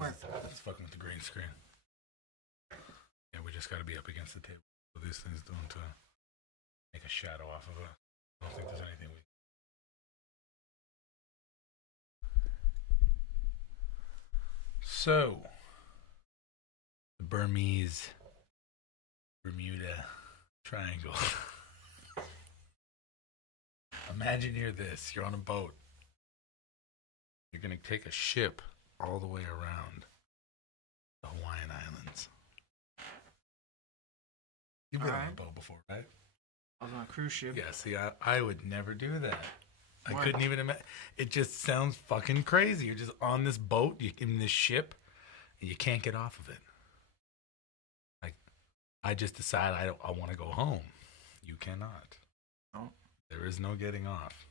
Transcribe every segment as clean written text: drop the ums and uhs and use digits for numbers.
Where? It's fucking with the green screen. Yeah, we just got to be up against the table so these things don't make a shadow off of us. I don't think there's anything we. So, the Burmese Bermuda Triangle. Imagine you're this. You're on a boat. You're going to take a ship all the way around the Hawaiian Islands. You've been on a boat before, right? I was on a cruise ship. Yeah, see, I would never do that. I Why? couldn't even imagine. It just sounds fucking crazy. You're just on this boat, in this ship, and you can't get off of it. Like, I just decide I want to go home. You cannot. No. There is no getting off.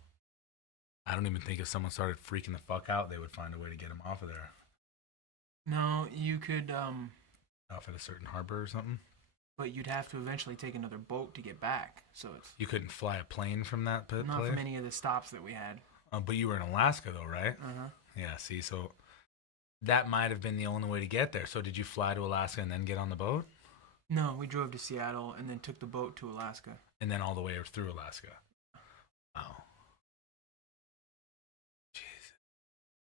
I don't even think if someone started freaking the fuck out, they would find a way to get him off of there. No, you could, Off at a certain harbor or something. but you'd have to eventually take another boat to get back. So it's You couldn't fly a plane from that place? not from any of the stops that we had. But you were in Alaska, though, right? Uh-huh. Yeah, see, so that might have been the only way to get there. So did you fly to Alaska and then get on the boat? No, we drove to Seattle and then took the boat to Alaska. And then all the way through Alaska? Wow. Jeez.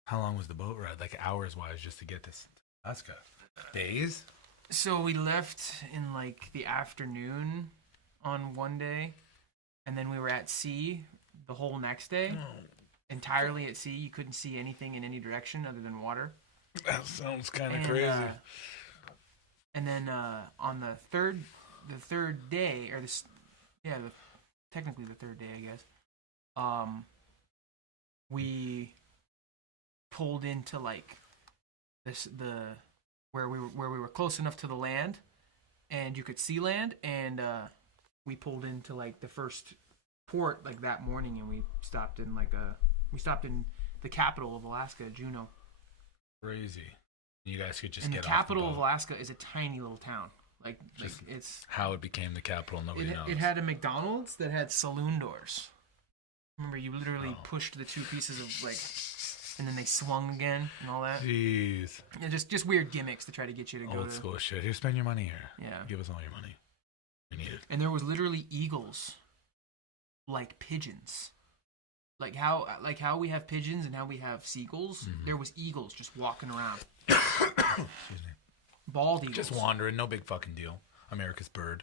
How long was the boat ride? Like hours-wise just to get to Alaska? Days? So we left in like the afternoon on one day, and then we were at sea the whole next day, entirely at sea. You couldn't see anything in any direction other than water. That sounds kind of And, crazy. And then on the third day, or technically the third day, I guess. We pulled into like where we were close enough to the land, and you could see land, and we pulled into like the first port like that morning, and we stopped in the capital of Alaska, Juneau. Crazy. You guys could just And get the off capital the of boat. Alaska is a tiny little town. Like it's How it became the capital, nobody knows. it had a McDonald's that had saloon doors. Remember, you literally pushed the two pieces of like, and then they swung again and all that. Jeez. Yeah, just weird gimmicks to try to get you to go Old to. school shit. Here, spend your money here. Yeah. Give us all your money. We need it. And there was literally eagles, like pigeons. Like how we have pigeons and how we have seagulls. Mm-hmm. There was eagles just walking around. Excuse me. Bald eagles. Just wandering, no big fucking deal. America's bird.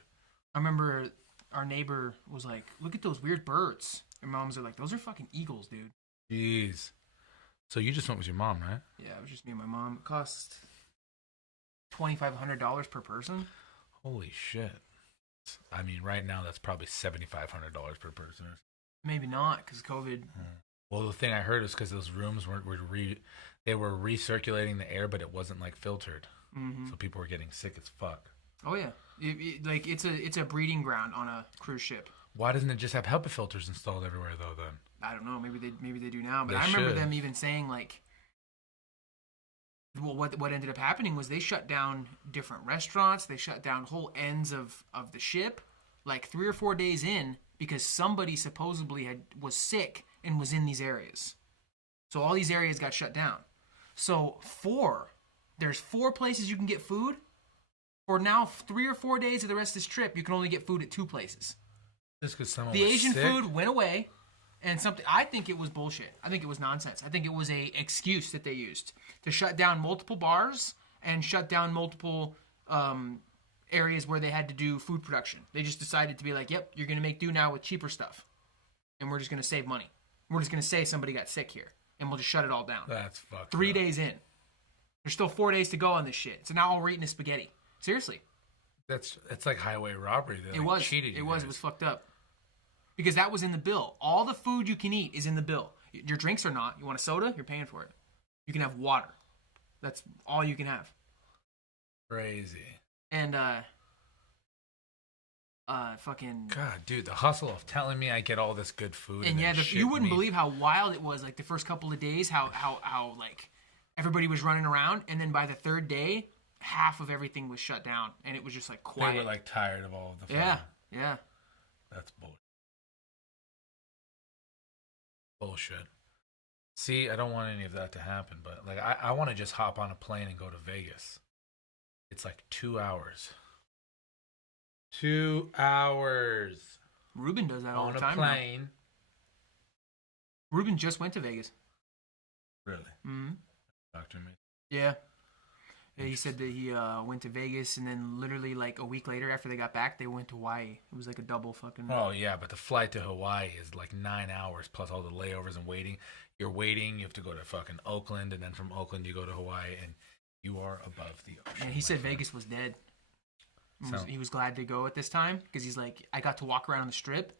I remember our neighbor was like, "Look at those weird birds." And moms are like, "Those are fucking eagles, dude." Jeez. So you just went with your mom, right? Yeah, it was just me and my mom. It cost $2,500 per person. Holy shit. I mean, right now that's probably $7,500 per person. Maybe not, because COVID. Well, the thing I heard is because those rooms were recirculating the air, but it wasn't like filtered, so people were getting sick as fuck. Oh yeah, it's a breeding ground on a cruise ship. Why doesn't it just have HEPA filters installed everywhere though? Then I don't know. Maybe they do now, but They I remember should. them even saying like, well, what ended up happening was they shut down different restaurants. They shut down whole ends of the ship, like 3 or 4 days in, because somebody supposedly was sick and was in these areas. So all these areas got shut down. So there's 4 places you can get food. For now, 3 or 4 days of the rest of this trip, you can only get food at 2 places. just because someone The was Asian sick? food went away, and something. I think it was bullshit. I think it was nonsense. I think it was a excuse that they used to shut down multiple bars and shut down multiple areas where they had to do food production. They just decided to be like, "Yep, you're gonna make do now with cheaper stuff, and we're just gonna save money. We're just gonna say somebody got sick here, and we'll just shut it all down." That's fucked 3 up. days in, there's still 4 days to go on this shit. So now all we're eating is spaghetti. Seriously. It's like highway robbery. They It was. cheated. It was fucked up. Because that was in the bill. All the food you can eat is in the bill. Your drinks are not. You want a soda? You're paying for it. You can have water. That's all you can have. Crazy. And fucking. God, dude, the hustle of telling me I get all this good food. And yeah, then shit you wouldn't me. believe how wild it was. Like the first couple of days, how like everybody was running around, and then by the third day, half of everything was shut down, and it was just like quiet. They were like tired of all of the food. Yeah. That's bullshit. See, I don't want any of that to happen, but like I want to just hop on a plane and go to Vegas. It's like 2 hours. 2 hours Ruben does that all on the a time. plane. Ruben just went to Vegas. Really? Mm-hmm. Talk to me. Yeah. Yeah, he said that he went to Vegas, and then literally like a week later, after they got back, they went to Hawaii. It was like a double fucking. Oh yeah, but the flight to Hawaii is like 9 hours plus all the layovers and waiting. You're waiting. You have to go to fucking Oakland, and then from Oakland you go to Hawaii, and you are above the ocean. And he said my friend. Vegas was dead. So- He was glad to go at this time because he's like, I got to walk around the Strip,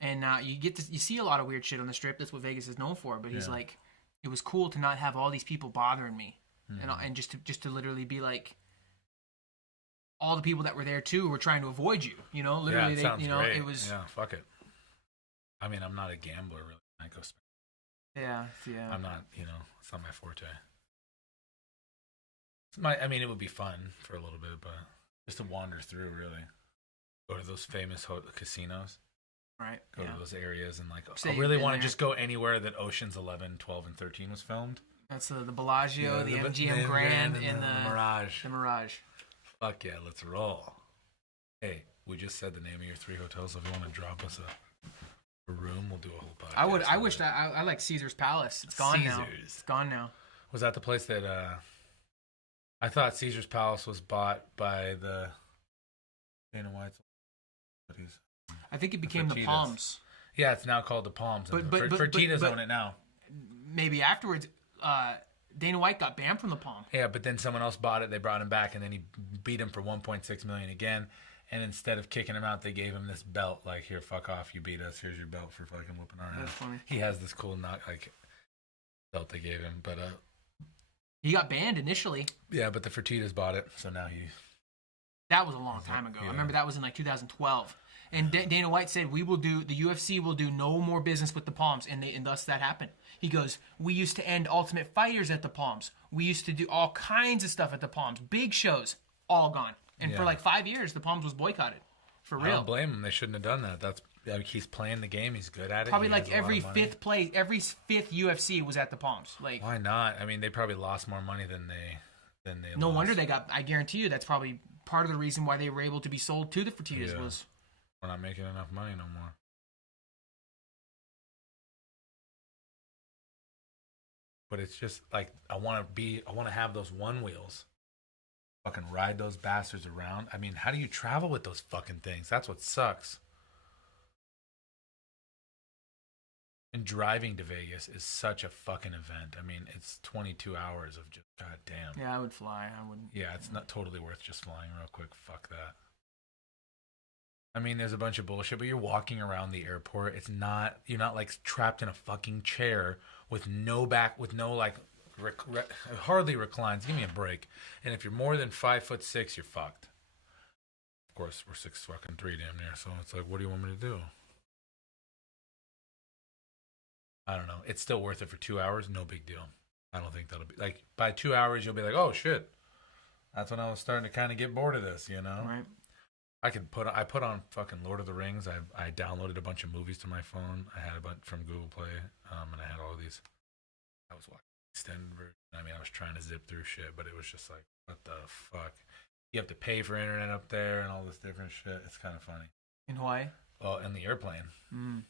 and you see a lot of weird shit on the Strip. That's what Vegas is known for. But he's Yeah. like, it was cool to not have all these people bothering me, Mm-hmm. and just to literally be like, all the people that were there too were trying to avoid you. You know, literally, yeah, it sounds great. it was. Yeah, fuck it. I mean, I'm not a gambler really. I go. Yeah. I'm not. It's not my forte. I mean, it would be fun for a little bit, but just to wander through, really. Go to those famous casinos. Right. Go Yeah. to those areas and like. Say I you've really been want to there. just go anywhere that Ocean's 11, 12, and 13 was filmed. That's the Bellagio, Yeah, the the MGM Grand, and and the Mirage. The Mirage. Fuck yeah, let's roll. Hey, we just said the name of your 3 hotels. If you want to drop us a room, we'll do a whole podcast. I on wish it. that I like Caesar's Palace. It's gone now. Caesars. It's gone now. Was that the place that I thought Caesar's Palace was bought by the Dana White's? I think it became the Fertitas. Palms. Yeah, it's now called the Palms. But- and but- Fertitas but- own it now. Maybe afterwards, Dana White got banned from the Palm. Yeah, but then someone else bought it. They brought him back, and then he beat him for $1.6 million again. And instead of kicking him out, they gave him this belt. Like, here, fuck off. You beat us. Here's your belt for fucking whooping our ass. That's funny. He has this cool belt they gave him, but He got banned initially. yeah, but the Fertitas bought it, so now he. That was a long time ago. I Yeah. remember that was in like 2012. And Dana White said, the UFC will do no more business with the Palms. And thus that happened. He goes, we used to end Ultimate Fighters at the Palms. We used to do all kinds of stuff at the Palms. Big shows, all gone. And for Yeah. like 5 years, the Palms was boycotted. For I real. don't blame him. They shouldn't have done that. That's he's playing the game. He's good at it. Probably He like has a lot every of money. every fifth UFC was at the Palms. Like, Why not? I mean, they probably lost more money than they. no lost. wonder they got. I guarantee you, that's probably part of the reason why they were able to be sold to the Fertitas Yeah. was. We're not making enough money no more. But it's just like I want to have those one wheels. Fucking ride those bastards around. I mean, how do you travel with those fucking things? That's what sucks. And driving to Vegas is such a fucking event. I mean, it's 22 hours of just goddamn. Yeah, I would fly. I wouldn't. Yeah, it's not totally worth just flying real quick. Fuck that. I mean, there's a bunch of bullshit, but you're walking around the airport. You're not like trapped in a fucking chair with no back, with no like, hardly reclines. Give me a break. And if you're more than 5'6", you're fucked. Of course, we're 6'3" damn near. So it's like, what do you want me to do? I don't know. It's still worth it for 2 hours. No big deal. I don't think that'll be like by 2 hours you'll be like, oh shit. That's when I was starting to kind of get bored of this, you know. Right. I put on fucking Lord of the Rings. I downloaded a bunch of movies to my phone. I had a bunch from Google Play, and I had all these. I was watching extended version. I mean, I was trying to zip through shit, but it was just like, what the fuck? You have to pay for internet up there and all this different shit. It's kind of funny. In Hawaii. Well, in the airplane. Mm.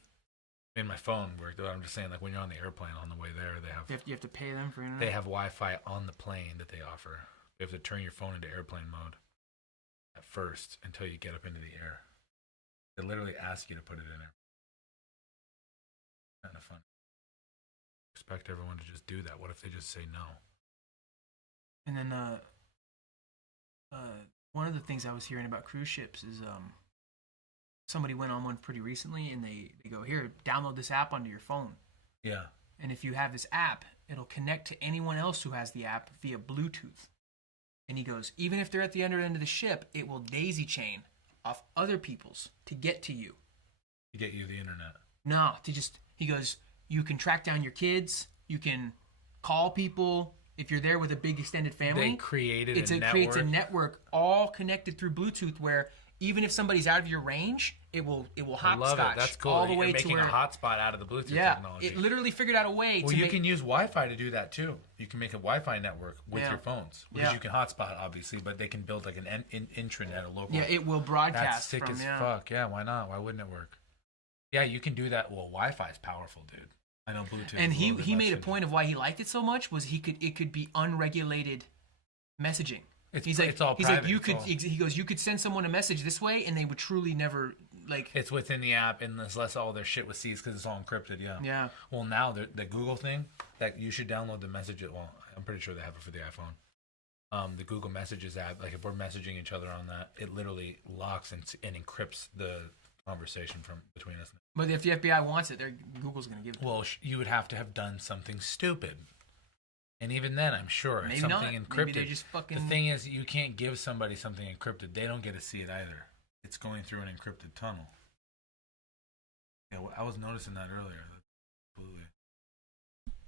In my phone worked, but I'm just saying, like when you're on the airplane on the way there, You have to pay them for internet. they have Wi-Fi on the plane that they offer. You have to turn your phone into airplane mode at first until you get up into the air. They literally ask you to put it in there. Kind of fun. Expect everyone to just do that. What if they just say no? And then one of the things I was hearing about cruise ships is somebody went on one pretty recently, and they go, here, download this app onto your phone. Yeah. And if you have this app, it'll connect to anyone else who has the app via Bluetooth. And he goes, even if they're at the other end of the ship, it will daisy chain off other people's to get to you. To get you the internet. No, he goes, you can track down your kids, you can call people. If you're there with a big extended family, They created it a network. creates a network all connected through Bluetooth where even if somebody's out of your range, it will I love hopscotch it. That's cool. all the You're way to making where a hotspot out of the Bluetooth yeah, technology. it literally figured out a way Well, to you make, can use Wi-Fi to do that too. You can make a Wi-Fi network with Yeah. your phones because Yeah. you can hotspot obviously, but they can build like an intranet, a local. yeah, it will That's broadcast sick from as yeah. fuck. Yeah, why not? Why wouldn't it work? Yeah, you can do that. Well, Wi-Fi is powerful, dude. I know Bluetooth. And is a little bit he less made a than- point of why he liked it so much was it could be unregulated messaging. It's He's like it's all he's private. like you It's could all- he goes you could send someone a message this way and they would truly never like It's within the app, unless all their shit was seized because it's all encrypted. Yeah. yeah. Well, now the Google thing that you should download the message. Well, I'm pretty sure they have it for the iPhone. The Google Messages app. Like if we're messaging each other on that, it literally locks and encrypts the conversation from between us. But if the FBI wants it, Google's going to give it. Well, you would have to have done something stupid. And even then, I'm sure Maybe something not. encrypted. Maybe they just fucking. The thing is, you can't give somebody something encrypted. They don't get to see it either. It's going through an encrypted tunnel. Yeah, I was noticing that earlier. Absolutely.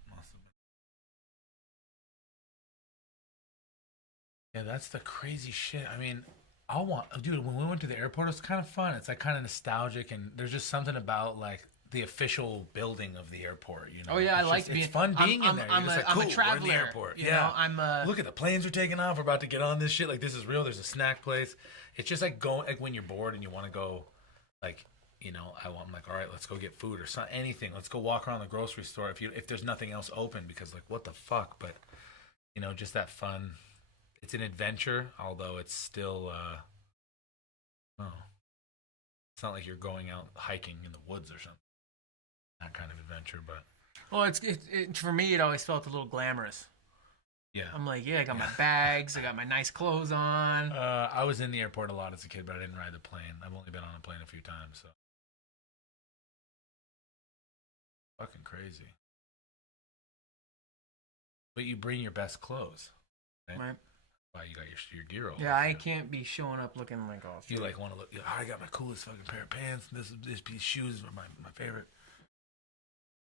Must have been. Yeah, that's the crazy shit. I mean, dude, when we went to the airport, it was kind of fun. It's like kind of nostalgic, and there's just something about like the official building of the airport. You know? Oh yeah, I It's like just- being. It's fun being in there. You're I'm just like, a cool, we're in the traveler. airport. You Yeah, know, I'm. Look at the planes are taking off. We're about to get on this shit. Like this is real. There's a snack place. It's just like going like when you're bored and you want to go, like I'm like, all right, let's go get food or something, anything. Let's go walk around the grocery store if there's nothing else open because like what the fuck. But just that fun. It's an adventure, although it's still it's not like you're going out hiking in the woods or something. That kind of adventure, but Well, for me, it always felt a little glamorous. yeah. I'm like, yeah, I got my bags, I got my nice clothes on. I was in the airport a lot as a kid, but I didn't ride the plane. I've only been on a plane a few times, so fucking crazy. But you bring your best clothes. Right. Why you got your gear all Yeah, over. I can't be showing up looking like all. You like want to look. I got my coolest fucking pair of pants. This piece of shoes are my favorite.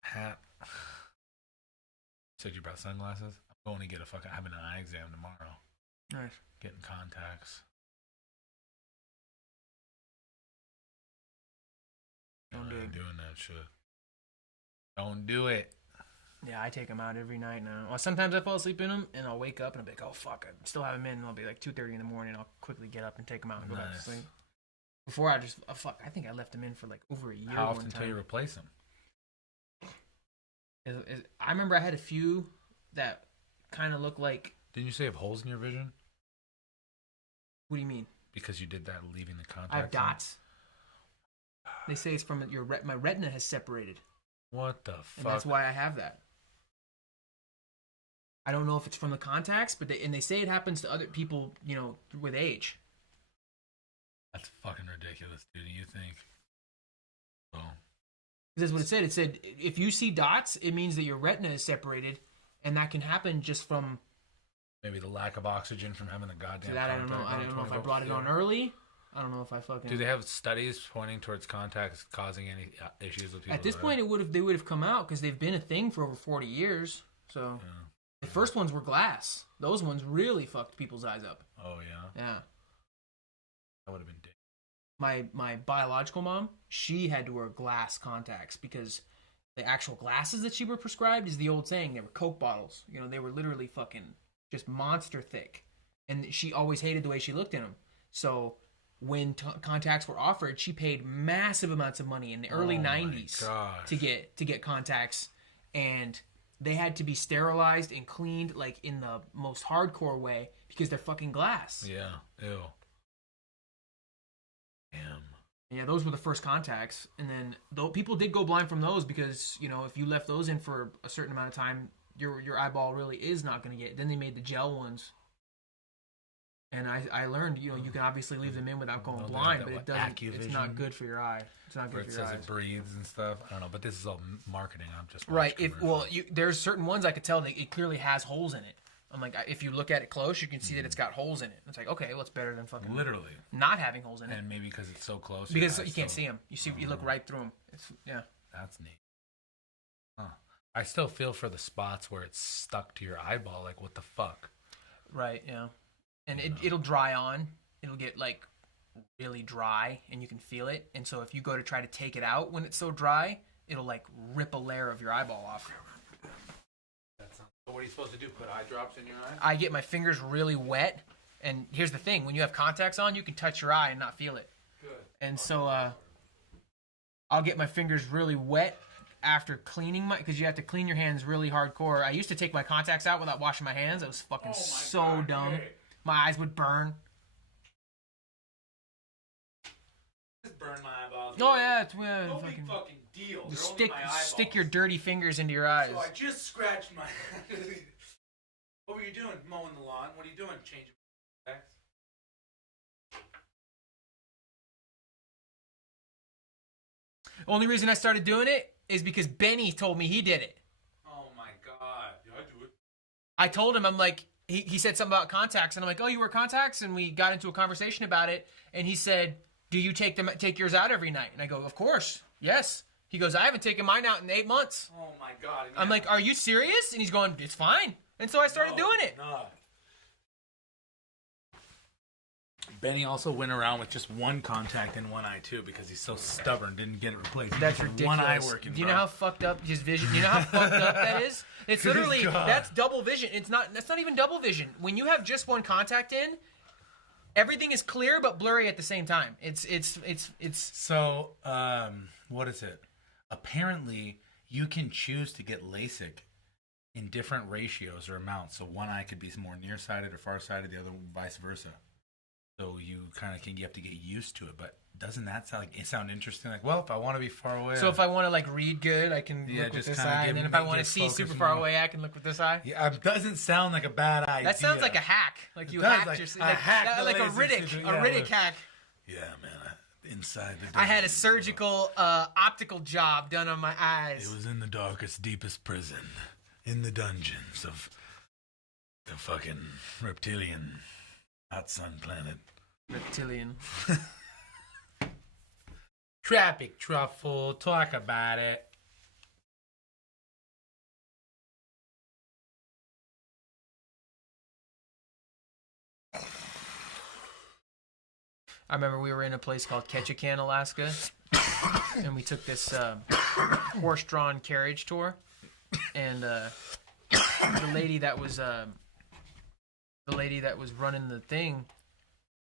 Hat. Said you brought sunglasses. I'm going to get having an eye exam tomorrow. Nice. Getting contacts. Don't I do ain't it. doing that shit. Don't do it. Yeah, I take them out every night now. Well, sometimes I fall asleep in them, and I'll wake up and I'll be like, "Oh fuck, I still have them in." And I'll be like 2:30 in the morning. I'll quickly get up and take them out and go back to Nice. sleep. Before I just fuck, I think I left them in for like over a year. How one often time. till you replace them? I remember I had a few that kind of look like. Didn't you say you have holes in your vision? What do you mean? Because you did that leaving the contacts. I have in? dots. They say it's from my retina has separated, What the and fuck? that's why I have that. I don't know if it's from the contacts, but they say it happens to other people, with age. That's fucking ridiculous, dude. You think? Oh. That's what it said. It said if you see dots, it means that your retina is separated, and that can happen just from. Maybe the lack of oxygen from having the goddamn. To that I don't know. contact I on don't know if I 24 brought it on early. I don't know if I fucking. Do they have studies pointing towards contacts causing any issues with people? At this that point, they would have come out because they've been a thing for over 40 years. So Yeah. the first ones were glass. Those ones really fucked people's eyes up. Oh yeah, Yeah. that would have been dick. My biological mom, she had to wear glass contacts because the actual glasses that she were prescribed is the old saying. They were Coke bottles. They were literally fucking just monster thick, and she always hated the way she looked in them. So when contacts were offered, she paid massive amounts of money in the early Oh my 90s gosh. to get contacts, and they had to be sterilized and cleaned like in the most hardcore way because they're fucking glass. Yeah. Ew. Damn. Yeah, those were the first contacts, and then though people did go blind from those because if you left those in for a certain amount of time, your eyeball really is not going to get. Then they made the gel ones, and I learned you can obviously leave them in without going Well, they blind, have but that, it what, doesn't. It's not Accuvision? good for your eye. It's not Where good it for your says eyes. it breathes and stuff. I don't know, but this is all marketing. I'm just Right. watching commercials. There's certain ones I could tell that it clearly has holes in it. I'm like, if you look at it close, you can see that it's got holes in it. It's like, okay, well, it's better than fucking literally, not having holes in it and maybe because it's so close. because your you eyes can't so- see them. You look right through them. Yeah. That's neat. Huh. I still feel for the spots where it's stuck to your eyeball. Like, what the fuck? Right. Yeah. And it'll dry on. It'll get like really dry and you can feel it. And so if you go to try to take it out when it's so dry, it'll like rip a layer of your eyeball off. So what are you supposed to do? Put eye drops in your eye? I get my fingers really wet. And here's the thing, when you have contacts on, you can touch your eye and not feel it. Good. And so I'll get my fingers really wet after cleaning because you have to clean your hands really hardcore. I used to take my contacts out without washing my hands. It was fucking so dumb. Hey. My eyes would burn. Just burn my eyeballs. Oh yeah, it's No fucking, big fucking deal. They're just only my eyeballs. stick your dirty fingers into your eyes. So I just scratched my... What were you doing? Mowing the lawn? What are you doing? Changing contacts? Only reason I started doing it is because Benny told me he did it. Oh my god. Yeah, I do it. I told him, I'm like, he said something about contacts, and I'm like, oh, you wear contacts? And we got into a conversation about it, and he said, do you take yours out every night? And I go, of course, yes. He goes, I haven't taken mine out in 8 months. Oh my god. I'm like, are you serious? And he's going, it's fine. And so I started doing it. No. Benny also went around with just one contact in one eye too because he's so stubborn, didn't get it replaced. He That's just had ridiculous. One eye working. Do you know how fucked up his vision? You know how fucked up that is? It's Good literally God. that's double vision. That's not even double vision. When you have just one contact in, everything is clear but blurry at the same time. It's So, what is it? Apparently, you can choose to get LASIK in different ratios or amounts. So one eye could be more nearsighted or farsighted, the other vice versa. So you kind of you have to get used to it. But doesn't that sound interesting? Like, well, if I want to be far away, so if I want to like read good, I can look with just this kinda eye, get- and then if I want to get see focused super far more. away, I can look with this eye. yeah, it doesn't sound like a bad idea. That sounds like a hack. Like you does, hacked like, your I hacked the like a laser Riddick, system, a yeah, Riddick look. hack. Yeah, man. Inside the. I had a dungeon. surgical optical job done on my eyes. It was in the darkest, deepest prison, in the dungeons of the fucking reptilian hot sun planet. Reptilian. Traffic truffle, talk about it. I remember we were in a place called Ketchikan, Alaska, and we took this horse-drawn carriage tour, and the lady that was running the thing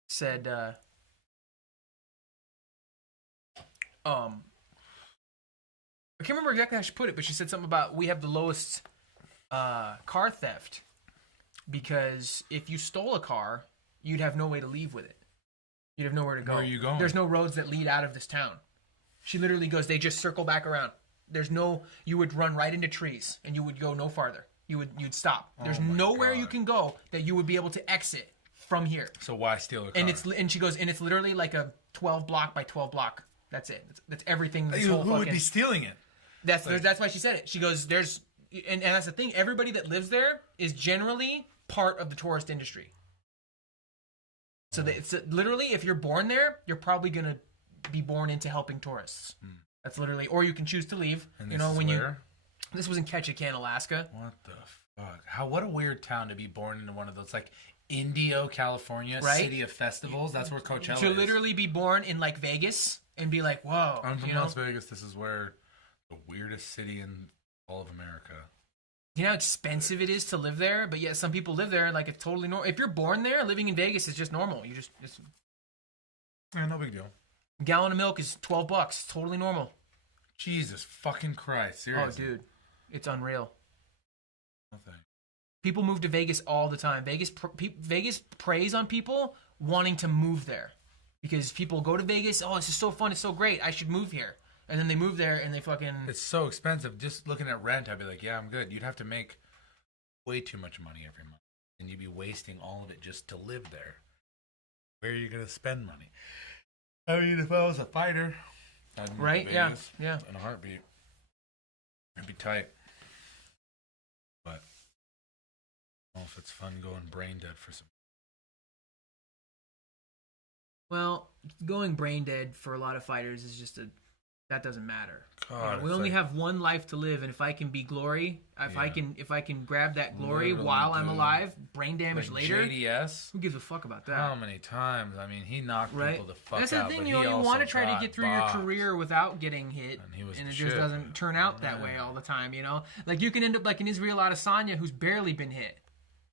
said, I can't remember exactly how she put it, but she said something about we have the lowest car theft because if you stole a car, you'd have no way to leave with it. You'd have nowhere to go. Where are you going? There's no roads that lead out of this town. She literally goes, they just circle back around. You would run right into trees and you would go no farther. You'd stop. There's Oh my nowhere God. you can go that you would be able to exit from here. So why steal a car? And she goes, and it's literally like a 12 block by 12 block. That's it. That's everything. This whole who would fucking, be stealing it? that's why she said it. She goes, and that's the thing. Everybody that lives there is generally part of the tourist industry. So it's literally, if you're born there, you're probably gonna be born into helping tourists. That's literally, or you can choose to leave. And You this know, is when where? this was in Ketchikan, Alaska. What the fuck? What a weird town to be born into one of those, like Indio, California, Right? city of festivals. That's where Coachella To is. literally be born in like Vegas and be like, whoa, I'm from you know, Las Vegas. This is where the weirdest city in all of America. you know how expensive it is to live there, but yet some people live there and like it's totally normal. If you're born there, living in Vegas is just normal. It's Yeah, no big deal. a gallon of milk is $12. Totally normal. Jesus fucking Christ. Seriously. Oh, dude, it's unreal. Nothing. People move to Vegas all the time. Vegas preys on people wanting to move there because people go to Vegas. Oh, this is so fun. It's so great. I should move here. And then they move there and they fucking. It's so expensive. Just looking at rent, I'd be like, yeah, I'm good. You'd have to make way too much money every month. And you'd be wasting all of it just to live there. Where are you going to spend money? I mean, if I was a fighter, I'd move to Right? Yeah. Vegas Yeah. in a heartbeat. It'd be tight. But I don't know if it's fun going brain dead for some. Well, going brain dead for a lot of fighters is just that doesn't matter. God, we it's only like- have one life to live, and if I can be glory, if I can grab that glory Literally, while I'm dude. alive, brain damage Like later, JDS. who gives a fuck about that? How many times? I mean, he knocked Right. people the fuck That's out. the thing, but you know, he you also want to try to got get through boxed. your career without getting hit, And he was and the it just shit. doesn't turn out that way all the time, you know? Like, you can end up like an Israel Adesanya who's barely been hit.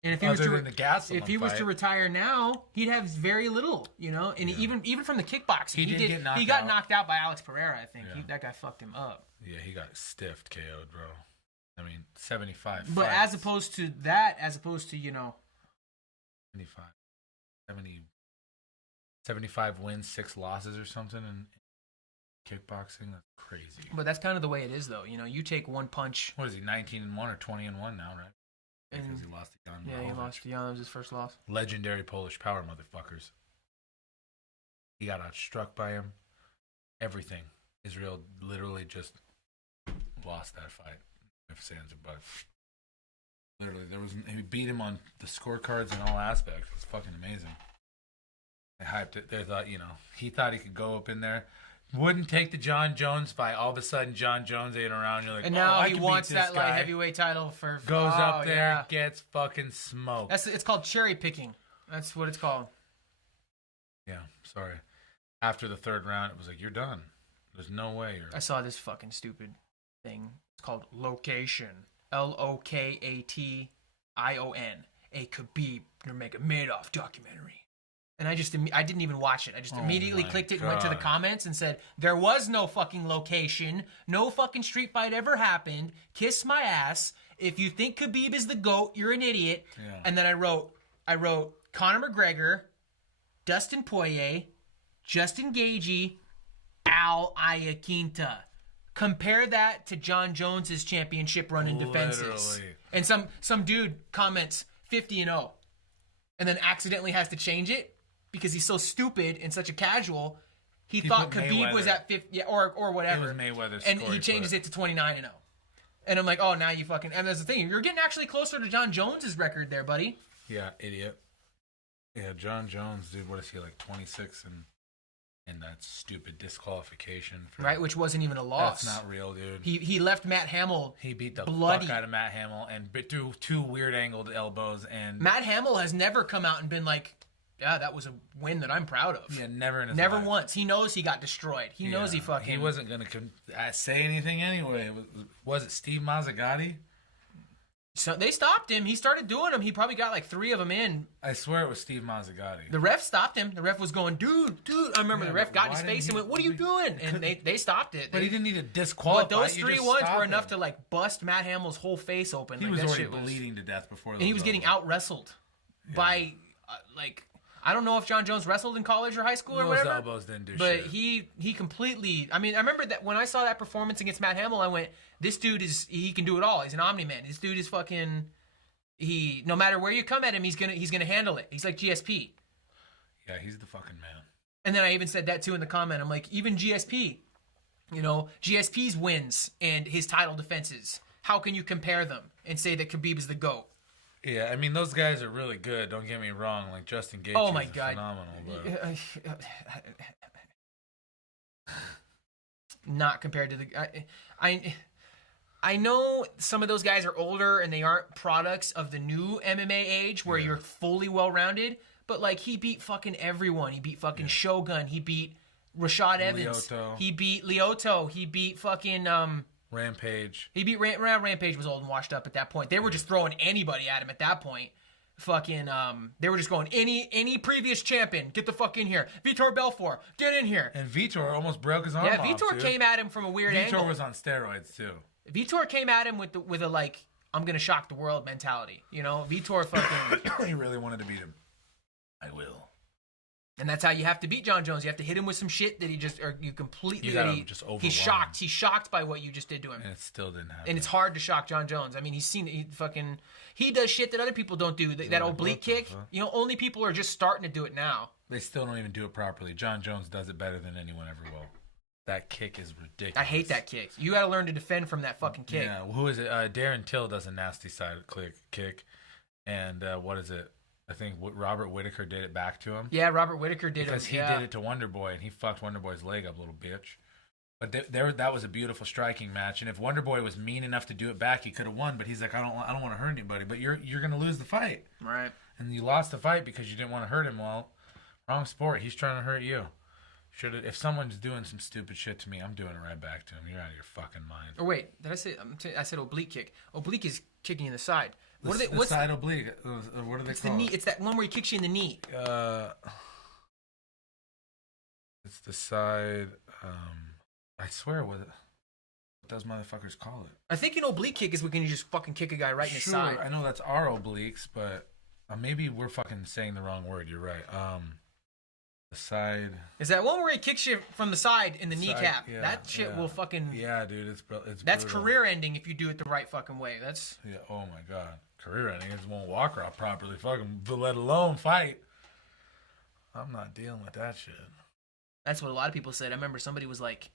And if he was Other to than the Gastelum if he was to fight. retire now, he'd have very little, you know. And even from the kickboxing, He didn't get knocked he got out. knocked out by Alex Pereira. I think Yeah. that guy fucked him up. Yeah, he got stiffed, KO'd, bro. I mean, 75 But fights. as opposed to that, as opposed to 75. 75 wins, 6 losses or something in kickboxing. That's crazy. but that's kind of the way it is, though. You know, you take one punch, What is he, 19-1 or 20-1 now, right? Because and he lost to Jan yeah, he Blachowicz. lost to Jan. That was his first loss. Legendary Polish power, motherfuckers. He got outstruck by him. Everything. Israel literally just lost that fight. If Sands but literally, he beat him on the scorecards in all aspects. It's fucking amazing. They hyped it. They thought, he thought he could go up in there. Wouldn't take the John Jones fight. All of a sudden, John Jones ain't around. You're like, And now I he can wants beat this that light guy. heavyweight title for Goes oh, up there, yeah. gets fucking smoked. It's called cherry picking. That's what it's called. Yeah, sorry. After the third round, it was like, you're done. There's no way you're. I saw this fucking stupid thing. It's called Location. Lokatation. A Khabib Nurmagomedov documentary. And I didn't even watch it. I just Oh immediately my clicked it and went to the God. comments and said, there was no fucking location. No fucking street fight ever happened. Kiss my ass. If you think Khabib is the GOAT, you're an idiot. Yeah. And then I wrote Conor McGregor, Dustin Poirier, Justin Gaethje, Al Iaquinta. Compare that to John Jones's championship run in defenses. Literally. And some dude comments 50-0 and then accidentally has to change it because he's so stupid and such a casual. He thought put Khabib was Mayweather. at 50 or whatever. It was Mayweather's and score he he changes put. it to 29-0. And I'm like, oh, now you fucking. And that's the thing. You're getting actually closer to John Jones's record there, buddy. Yeah, idiot. Yeah, John Jones, dude, what is he, like 26 and that stupid disqualification for Right, which wasn't even a loss. That's not real, dude. He left Matt Hamill. He beat the bloody. fuck out of Matt Hamill and bit through 2 weird angled elbows and Matt Hamill has never come out and been like, yeah, that was a win that I'm proud of. yeah, never in his Never life. once. He knows he got destroyed. He knows he fucking. He wasn't gonna say anything anyway. Was it Steve Mazzagatti? So they stopped him. He started doing them. He probably got like 3 of them in. I swear it was Steve Mazzagatti. The ref stopped him. The ref was going, dude. I remember Yeah, the ref but got in why his didn't face he- and went, what are you doing? And they stopped it. But he didn't need to disqualify. But those you 3 just ones stop were him. enough to like bust Matt Hamill's whole face open. He Like, was that already shit bleeding to death before. And he was getting out wrestled by like I don't know if John Jones wrestled in college or high school or Those whatever. elbows didn't do But shit. he completely. I mean, I remember that when I saw that performance against Matt Hamill, I went, "This dude he can do it all. He's an Omni-Man. This dude is fucking. He no matter where you come at him, he's gonna handle it. He's like GSP." Yeah, he's the fucking man. And then I even said that too in the comment. I'm like, even GSP, GSP's wins and his title defenses. How can you compare them and say that Khabib is the GOAT? Yeah, I mean those guys are really good. Don't get me wrong. Like Justin Gaethje Oh my is God. phenomenal. But Not compared to the I know some of those guys are older and they aren't products of the new MMA age where you're fully well-rounded, but like he beat fucking everyone. He beat fucking Shogun, he beat Rashad Evans, Lyoto. he beat Lyoto, he beat fucking Rampage. he beat Rampage was old and washed up at that point. They were just throwing anybody at him at that point. Fucking they were just going any previous champion, get the fuck in here. Vitor Belfort, get in here. And Vitor almost broke his arm Yeah, off, Vitor dude. came at him from a weird angle. Vitor was on steroids too. Vitor came at him with a like I'm gonna shock the world mentality. Vitor fucking, He really wanted to beat him. I will. and that's how you have to beat John Jones. You have to hit him with some shit that you completely. You gotta that he- just overwhelm he's shocked. He's shocked by what you just did to him. And it still didn't happen. And it's hard to shock John Jones. I mean, he does shit that other people don't do. That oblique what the kick, fuck? only people are just starting to do it now. They still don't even do it properly. John Jones does it better than anyone ever will. That kick is ridiculous. I hate that kick. You got to learn to defend from that fucking kick. Yeah, who is it? Darren Till does a nasty side kick. And what is it? I think Robert Whitaker did it back to him. Yeah, Robert Whitaker did Because it. he did it to Wonder Boy, and he fucked Wonder Boy's leg up, little bitch. But there, that was a beautiful striking match. And if Wonder Boy was mean enough to do it back, he could have won. But he's like, I don't want to hurt anybody. But you're gonna lose the fight, Right. and you lost the fight because you didn't want to hurt him. Well, wrong sport. He's trying to hurt you. If someone's doing some stupid shit to me, I'm doing it right back to him. You're out of your fucking mind. Or wait, did I say? I said oblique kick. Oblique is kicking in the side. What are they? The What's side oblique? What are they it's the called? knee? It's that one where he kicks you in the knee. It's the side. I swear, what those motherfuckers call it? I think an oblique kick is when you just fucking kick a guy right in the Sure, side. I know that's our obliques, but maybe we're fucking saying the wrong word. You're right. The side. Is that one where he kicks you from the side in the kneecap? Yeah, that shit will fucking. Yeah, dude, it's That's brutal. career ending if you do it the right fucking way. That's. Yeah. Oh my god, career ending. It won't walk off properly. Fucking, let alone fight. I'm not dealing with that shit. That's what a lot of people said. I remember somebody was like,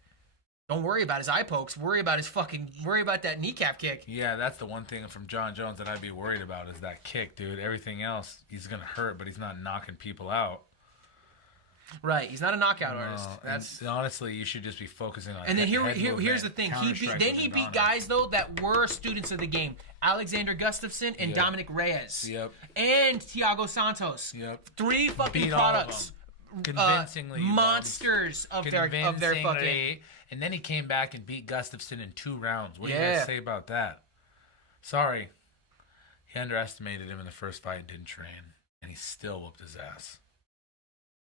"Don't worry about his eye pokes. Worry about that kneecap kick." Yeah, that's the one thing from John Jones that I'd be worried about is that kick, dude. Everything else, he's gonna hurt, but he's not knocking people out. Right, he's not a knockout artist. No, That's. and honestly, you should just be focusing on. And then head here's movement, the thing. counter-strike He with beat Ngannou. guys though that were students of the game. Alexander Gustafsson and Yep. Dominic Reyes. Yep. And Thiago Santos. Yep. 3 fucking Beat all of products. them. Convincingly, you monsters of their fucking. Convincingly. And then he came back and beat Gustafsson in 2 rounds. What do you Yeah. guys say about that? Sorry, he underestimated him in the first fight and didn't train, and he still whooped his ass.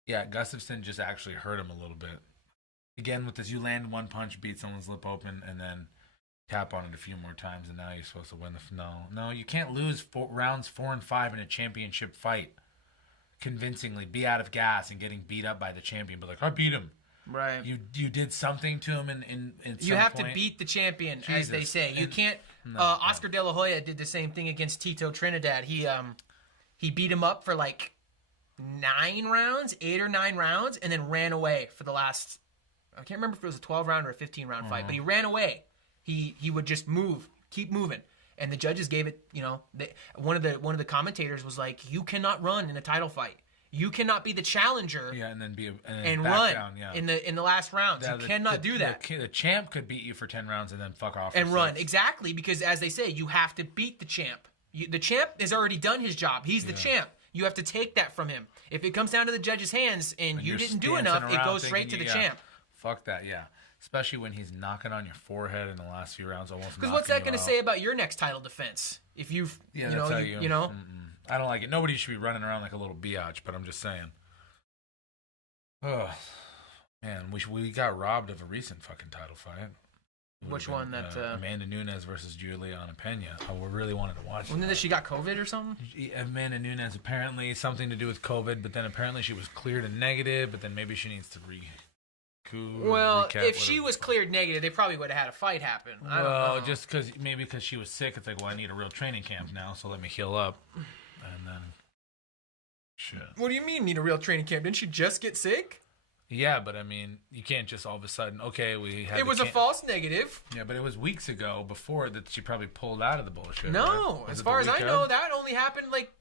Yeah, Gustafsson just actually hurt him a little bit. Again, with this, you land one punch, beat someone's lip open, and then tap on it a few more times, and now you're supposed to win the. No, you can't lose rounds 4 and 5 in a championship fight. Convincingly, be out of gas and getting beat up by the champion, but like, I beat him. Right. You did something to him in You some have point. to beat the champion, as they Jesus. say. You And- can't. No, Oscar De La Hoya did the same thing against Tito Trinidad. He beat him up for like 8 or 9 rounds, and then ran away for the last. I can't remember if it was a 12-round or a 15-round fight, but he ran away. He would just keep moving, and the judges gave it. One of the commentators was like, "You cannot run in a title fight. You cannot be the challenger Yeah, and then and back run down, yeah. in the last rounds. Yeah, you cannot do that." The champ could beat you for 10 rounds and then fuck off. And for run 6. exactly, because as they say, you have to beat the champ. The champ has already done his job. He's the champ. You have to take that from him. If it comes down to the judge's hands and you you're didn't do dancing enough, it around goes straight to thinking the champ. Fuck that, yeah. Especially when he's knocking on your forehead in the last few rounds, almost. Because what's that going to say about your next title defense? If you've, Yeah, you know, that's how you know, I don't like it. Nobody should be running around like a little biatch, but I'm just saying. Oh man, we got robbed of a recent fucking title fight. Which one? That Amanda Nunes versus Juliana Pena. We really wanted to watch. Wasn't that she got COVID or something? Amanda Nunes apparently something to do with COVID, but then apparently she was cleared and negative, but then maybe she needs to Well, recap if she was cleared negative, they probably would have had a fight happen. I don't Well, know. just because she was sick, it's like, well, I need a real training camp now, so let me heal up, and then shit. What do you mean need a real training camp? Didn't she just get sick? Yeah, but I mean, you can't just all of a sudden. Okay, we had. It was a false negative. Yeah, but it was weeks ago before that she probably pulled out of the bullshit. No, right? Was as it far the as I week know, of? that only happened like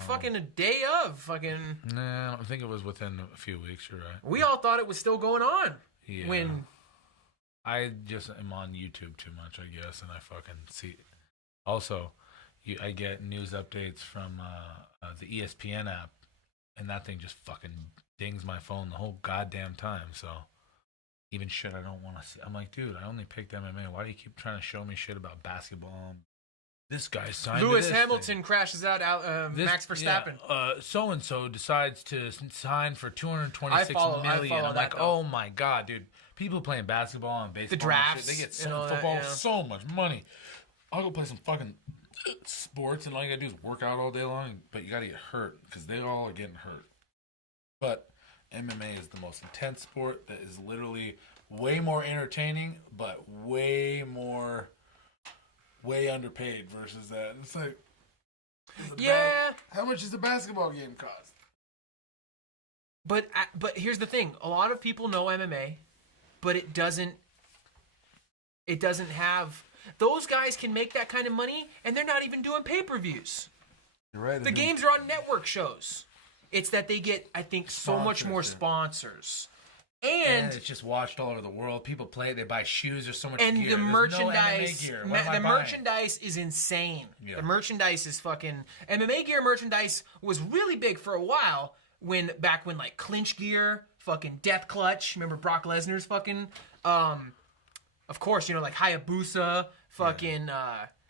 fucking a day of fucking. Nah, I don't think it was within a few weeks. You're right. We all thought it was still going on. Yeah. When I just am on YouTube too much, I guess, and I fucking see. Also, I get news updates from the ESPN app, and that thing just fucking dings my phone the whole goddamn time. So even shit I don't want to see. I'm like, dude, I only picked MMA. Why do you keep trying to show me shit about basketball? This guy signed to Lewis this Hamilton thing. crashes out Max Verstappen. So and so decides to sign for $226 I million. follow I'm that, like, though. oh my god, dude! People playing basketball and baseball, The drafts and shit, they get and all that, football yeah. so much money. I'll go play some fucking sports, and all you gotta do is work out all day long. But you gotta get hurt because they all are getting hurt. But MMA is the most intense sport that is literally way more entertaining, but way underpaid versus that. It's like, Yeah, how much does a basketball game cost? but here's the thing: a lot of people know MMA, but it doesn't have. Those guys can make that kind of money, and they're not even doing pay-per-views. You're right. The games are on network shows. It's that they get, I think, so much more sponsors. And it's just watched all over the world. People play it. They buy shoes. There's so much and gear. the There's merchandise, no MMA gear. What am I the buying? merchandise is insane. Yeah. The merchandise is fucking MMA gear. Merchandise was really big for a while back when like clinch gear, fucking Death Clutch. Remember Brock Lesnar's fucking, of course, you know, like Hayabusa, fucking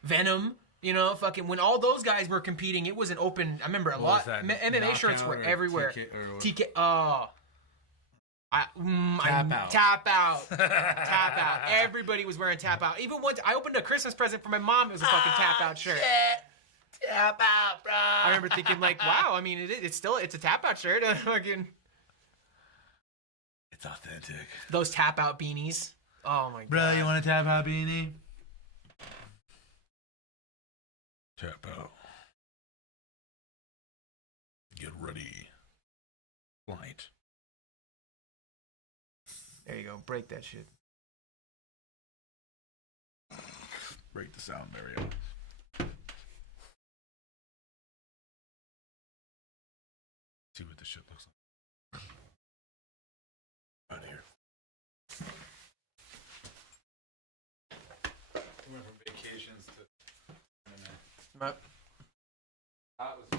Venom. You know, fucking when all those guys were competing, it was an open. I remember a lot. was that? MMA shirts Knockout were or everywhere. TK or- TK. Oh. Tap out. Tap out. Tap out. Everybody was wearing tap out. Even once I opened a Christmas present for my mom, it was a fucking tap out shirt. Shit. Tap out, bro. I remember thinking like, wow, I mean, it's a tap out shirt. Fucking It's authentic. those tap out beanies. Oh my god. Bro, you want a tap out beanie? Tap out. Get ready. Light. There you go. Break that shit. Break the sound barrier. See what this shit looks like. Out here. We went from vacations to. But That was